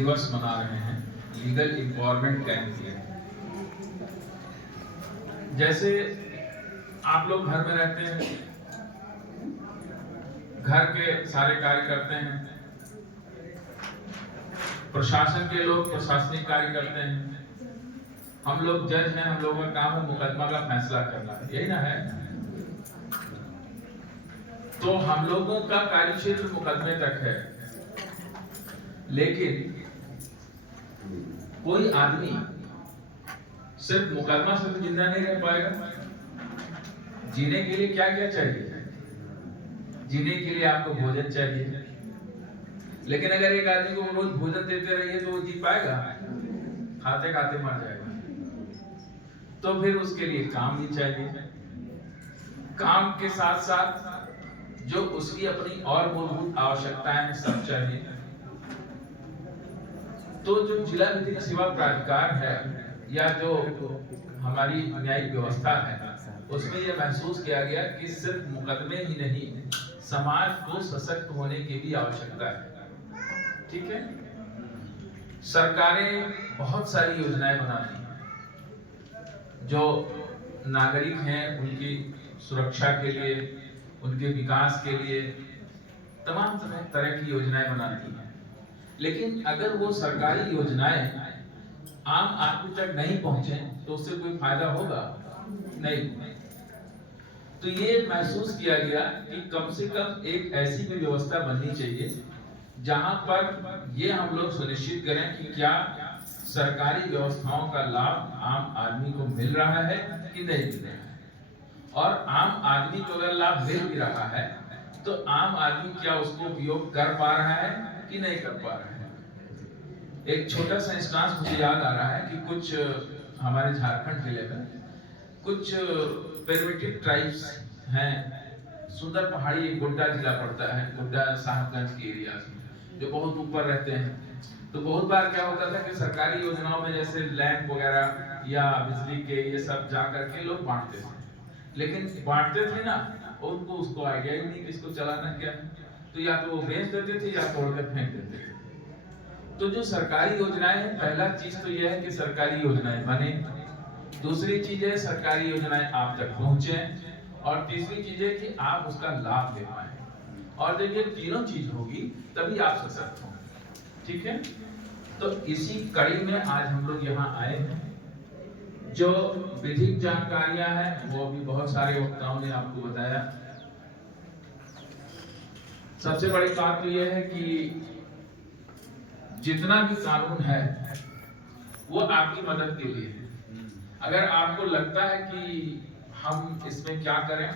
दिवस मना रहे हैं लीगल एम्पावरमेंट कैंप के। जैसे आप लोग घर में रहते हैं, घर के सारे कार्य करते हैं, प्रशासन के लोग प्रशासनिक कार्य करते हैं, हम लोग जज हैं, हम लोगों का काम है मुकदमा का फैसला करना, यही ना है। तो हम लोगों का कार्य क्षेत्र मुकदमे तक है, लेकिन कोई आदमी सिर्फ मुकदमा से तो जिंदा नहीं रह पाएगा। जीने के लिए क्या क्या चाहिए? जीने के लिए आपको भोजन चाहिए, लेकिन अगर एक आदमी को रोज भोजन देते रहिए तो वो जी पाएगा? खाते खाते मर जाएगा। तो फिर उसके लिए काम भी चाहिए। काम के साथ साथ जो उसकी अपनी और मूलभूत आवश्यकताएं हैं सब चाहिए। तो जो जिला विधिक सेवा प्राधिकार है या जो हमारी न्यायिक व्यवस्था है, उसमें यह महसूस किया गया कि सिर्फ मुकदमे ही नहीं, समाज को सशक्त होने की भी आवश्यकता है। ठीक है, सरकारें बहुत सारी योजनाएं बनाती हैं जो नागरिक हैं उनकी सुरक्षा के लिए, उनके विकास के लिए तमाम तरह की योजनाएं बनाती हैं। लेकिन अगर वो सरकारी योजनाएं आम आदमी तक नहीं पहुंचे तो उससे कोई फायदा होगा? नहीं। तो ये महसूस किया गया कि कम से कम एक ऐसी भी व्यवस्था बननी चाहिए जहां पर ये हम लोग सुनिश्चित करें कि क्या सरकारी व्यवस्थाओं का लाभ आम आदमी को मिल रहा है कि नहीं मिल रहा है, और आम आदमी को अगर लाभ मिल भी रहा है तो आम आदमी क्या उसको उपयोग कर पा रहा है कि नहीं कर पा रहा है। एक छोटा सा इंस्टांस मुझे याद आ रहा है कि कुछ हमारे झारखंड जिले में कुछ प्रिमिटिव ट्राइब्स हैं, सुंदर पहाड़ी एक गोड्डा जिला पड़ता है, गोड्डा साहबगंज के एरिया में, जो बहुत ऊपर रहते हैं। तो बहुत बार क्या होता था कि सरकारी योजनाओं में जैसे लैंप वगैरह या बिजली के ये सब जा करके लोग बांटते थे, लेकिन बांटते थे ना, उनको उसको आइडिया ही नहीं कि इसको चलाना क्या, तो या तो वो बेच देते थे या तोड़कर फेंक देते थे। तो जो सरकारी योजनाएं हैं, पहला चीज तो यह है कि सरकारी योजनाएं बने, दूसरी चीज है सरकारी योजनाएं आप तक पहुंचे, और तीसरी चीज है कि आप उसका लाभ ले पाए। और जब ये तीनों चीज होगी तभी आप सशक्त होंगे। ठीक है, तो इसी कड़ी में आज हम लोग यहाँ आए हैं। जो विधिक जानकारियां हैं वो भी बहुत सारे वक्ताओं ने आपको बताया। सबसे बड़ी बात तो यह है कि जितना भी कानून है वो आपकी मदद के लिए है। अगर आपको लगता है कि हम इसमें क्या करें,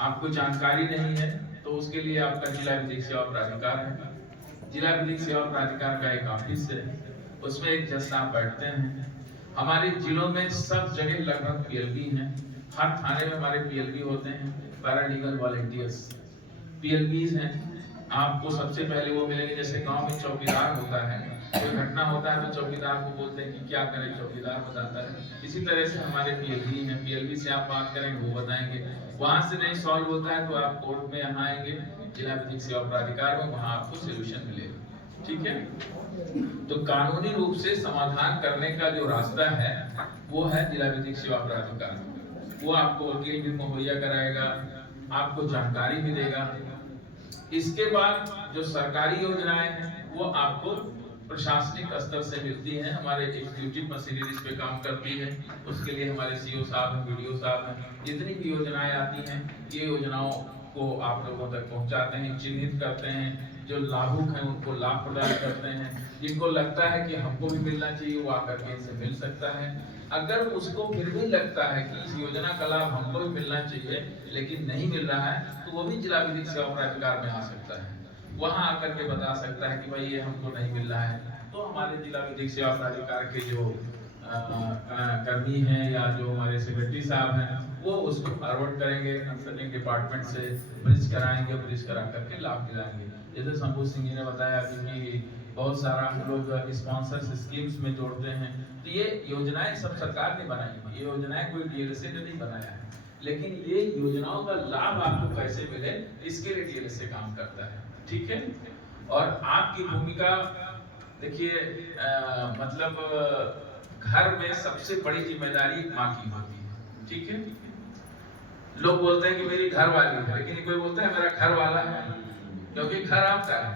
आपको जानकारी नहीं है, तो उसके लिए आपका जिला विधिक सेवा प्राधिकार है। जिला विधिक सेवा प्राधिकार का एक ऑफिस है, उसमें एक जज साहब बैठते हैं। हमारे जिलों में सब जगह लगभग पीएलबी हैं, हर थाने में हमारे पीएलबी होते हैं, पैरालीगल वॉलंटियर्स पीएलबीज हैं। आपको सबसे पहले वो मिलेंगे, जैसे गांव में चौकीदार होता है, कोई घटना होता है तो चौकीदार को बोलते हैं कि क्या करें, चौकीदार बताता है। इसी तरह से हमारे पीएलबी हैं, पीएलबी से आप बात करेंगे वो बताएंगे। वहां से नहीं सॉल्व होता है तो आप कोर्ट में यहाँ आएंगे, जिला विधिक सेवा प्राधिकार में, वहां आपको सोल्यूशन मिलेगा। ठीक है, तो कानूनी रूप से समाधान करने का जो रास्ता है वो है जिला विधिक सेवा प्राधिकार। वो आपको वकील भी मुहैया कराएगा, आपको जानकारी भी देगा। इसके बाद जो सरकारी योजनाएं हैं वो आपको प्रशासनिक स्तर से मिलती हैं, हमारे एग्जीक्यूटिव मशीनरी इस पे काम करती है, उसके लिए हमारे सीओ साहब हैं, वीडियो साहब हैं। जितनी भी योजनाएं आती हैं ये योजनाओं को आप लोगों तक पहुंचाते हैं, चिन्हित करते हैं, जो लाभुक हैं उनको लाभ प्रदान करते हैं, जिनको लगता है कि हमको भी मिलना चाहिए वो आकर के इनसे मिल सकता है। अगर उसको फिर भी लगता है कि इस योजना का लाभ हमको भी मिलना चाहिए लेकिन नहीं मिल रहा है, तो वो भी जिला विधिक सेवा प्राधिकार में आ सकता है, वहां आकर के बता सकता है कि भाई ये हमको नहीं मिल रहा है। तो हमारे जिला विधिक सेवा प्राधिकार के जो कर्मी हैं या जो हमारे सेक्रेटरी साहब हैं वो उसको फॉरवर्ड करेंगे, कंसल्टिंग डिपार्टमेंट से ब्रिज कराएंगे, ब्रिज करा करके लाभ दिलाएंगे। जैसे शंभू सिंह जी ने बताया अभी कि बहुत सारा हम लोग स्पॉन्सर्स स्कीम्स में जोड़ते हैं। तो ये योजनाएं सब सरकार ने बनाई है, ये योजनाएं कोई डीएलएसए ने नहीं बनाया है, लेकिन ये योजनाओं का लाभ आपको कैसे मिले इसके लिए डीएलएसए काम करता है। ठीक है, और आपकी भूमिका देखिए मतलब घर में सबसे बड़ी जिम्मेदारी माँ की होती है, ठीक है। लोग बोलते हैं कि मेरी घर वाली है, लेकिन कोई बोलता है मेरा घर वाला है, क्योंकि घर आपका है।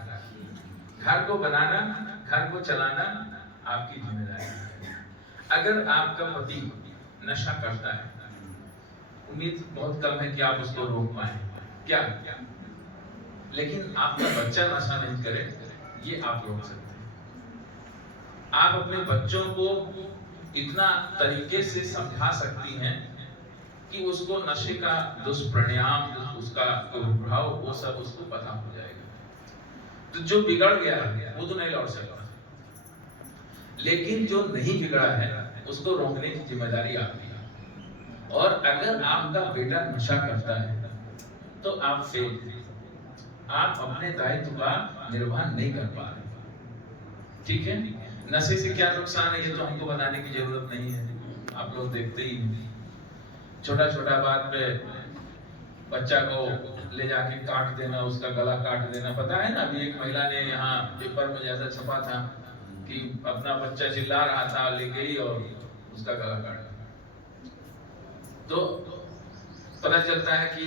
घर को बनाना, घर को चलाना आपकी जिम्मेदारी है। अगर आपका पति नशा करता है, उम्मीद बहुत कम है कि आप उसको रोक पाए, क्या? लेकिन आपका बच्चा नशा नहीं करे, ये आप रोक सकते हैं। आप अपने बच्चों को इतना तरीके से समझा सकती हैं कि उसको नशे का दुष्परिणाम, उसका कुप्रभाव, वो सब उसको पता हो जाएगा। तो जो बिगड़ गया है वो तो नहीं लौट सकता, लेकिन जो नहीं बिगड़ा है उसको रोकने की जिम्मेदारी आपकी है। और अगर आपका बेटा नशा करता है तो आप फेल हैं, आप अपने दायित्व का निर्वहन नहीं कर पा रहे, ठीक है। नशे से क्या नुकसान है ये तो हमको बताने की जरूरत नहीं है, आप लोग देखते ही हैं। छोटा छोटा बात पे बच्चा को ले जाके काट देना, उसका गला काट देना। पता है ना, अभी एक महिला ने यहाँ पेपर में जैसा छपा था कि अपना बच्चा चिल्ला रहा था, ले गई और उसका गला काट दिया। तो पता चलता है कि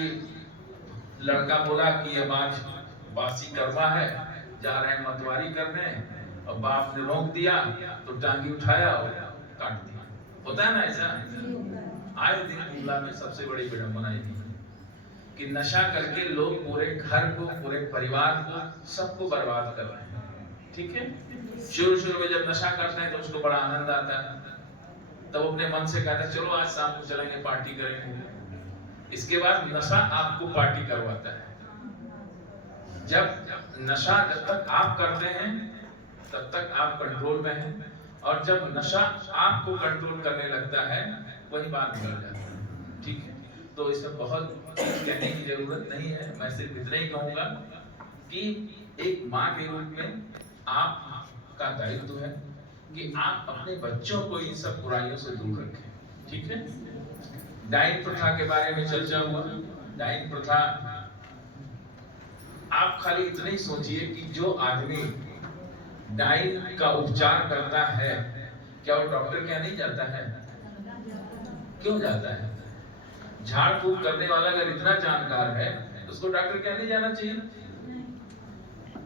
लड़का बोला कि अब आज बासी करवा है, जा रहे हैं मतवारी करने, और बाप ने रोक दिया तो टांगी उठाया और काट दिया। होता है ना ऐसा, आए दिन मुहल्ला में सबसे बड़ी विडंबना यही है कि नशा करके लोग पूरे घर को, पूरे परिवार को, सबको बर्बाद कर रहे हैं, ठीक है। शुरू में जब नशा करते हैं तो उसको बड़ा आनंद आता है, तब अपने मन से कहता है चलो आज शाम को चलेंगे, पार्टी करेंगे। इसके बाद नशा आपको पार्टी करवाता है। जब नशा जब तक आप करते हैं तब तक आप कंट्रोल में हैं, और जब नशा आपको कंट्रोल करने लगता है वही बात बिगड़ जाती है, ठीक है। तो इसमें बहुत कहने की जरूरत नहीं है, मैं सिर्फ इतना ही कहूंगा कि एक माँ के रूप में आपका दायित्व है कि आप अपने बच्चों को इन सब बुराइयों से दूर रखें, ठीक है। डाइन प्रथा के बारे में चर्चा हुआ। डाइन प्रथा, आप खाली इतना ही सोचिए कि जो आदमी डाइन का उपचार करता है, क्या वो डॉक्टर क्या नहीं जाता है? क्यों जाता है? झाड़ फूक करने वाला अगर इतना जानकार है तो उसको डॉक्टर क्या नहीं जाना चाहिए?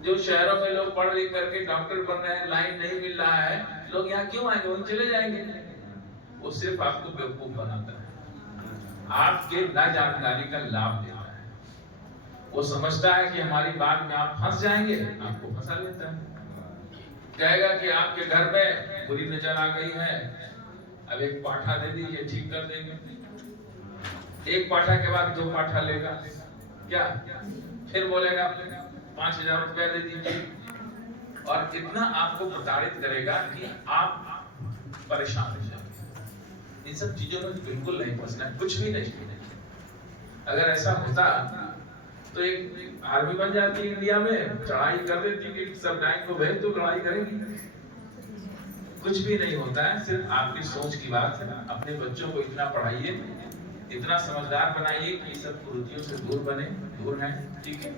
जो शहरों में लोग पढ़ लिख करके डॉक्टर बन रहे हैं, लाइन नहीं मिल रहा है, लोग यहाँ क्यों आएंगे? वहीं चले जाएंगे। वो सिर्फ आपको बेवकूफ बनाता है, आपके ना जानकारी का लाभ लेता है। वो समझता है कि हमारी बात में आप फंस जाएंगे, आपको फंसा लेता है। कहेगा कि आपके घर में बुरी नजर आ गई है, अब एक पाठा दे दीजिए, ठीक कर देंगे। एक पाठा के बाद 2 पाठा लेगा, क्या? फिर बोलेगा 5,000 रुपया दे दीजिए, और इतना आपको प्रताड़ित करेगा कि आप परेशान हो जाएंगे। इन सब चीजों में बिल्कुल नहीं फंसना, कुछ भी नहीं। अगर ऐसा होता तो एक आर्मी बन जाती इंडिया में, चढ़ाई कर देती कि सब डाइन को भेज दो, लड़ाई करेंगी। कुछ भी नहीं होता है, सिर्फ आपकी सोच की बात है। अपने बच्चों को इतना पढ़ाइए, इतना समझदार बनाइए कि सब कुरीतियों से दूर बने, दूर हैं, ठीक है।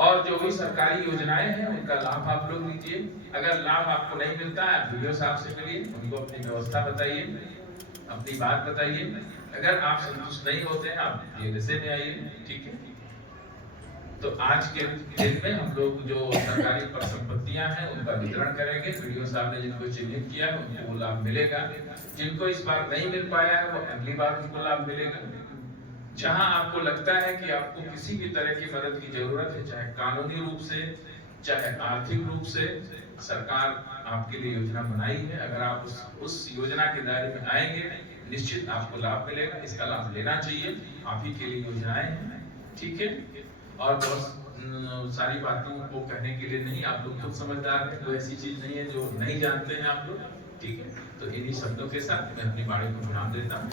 और जो भी सरकारी योजनाएं हैं उनका लाभ आप लोग लीजिए। अगर लाभ आपको नहीं मिलता है, वीडियो साहब से मिलिए, उनको अपनी व्यवस्था बताइए, अपनी बात बताइए। अगर आप संतुष्ट नहीं होते हैं, आप जेलसे में आइए, ठीक है। तो आज के दिन में हम लोग जो सरकारी परिसंपत्तियां हैं उनका वितरण करेंगे। वीडियो साहब ने जिनको चिन्हित किया है उनको वो लाभ मिलेगा, जिनको इस बार नहीं मिल पाया है वो अगली बार उनको लाभ मिलेगा। जहां आपको लगता है कि आपको किसी भी तरह की मदद की जरूरत है, चाहे कानूनी रूप से, चाहे आर्थिक रूप से, सरकार आपके लिए योजना बनाई है। अगर आप उस योजना के दायरे में आएंगे, निश्चित आपको लाभ मिलेगा। इसका लाभ लेना चाहिए, आप ही के लिए योजनाएं हैं, ठीक है। और बहुत सारी बातों को कहने के लिए नहीं, आप लोग खुद समझदार हैं, कोई ऐसी चीज नहीं है जो नहीं जानते हैं आप लोग, ठीक है। तो इन्हीं शब्दों के साथ मैं अपनी बाणी को विराम देता हूँ।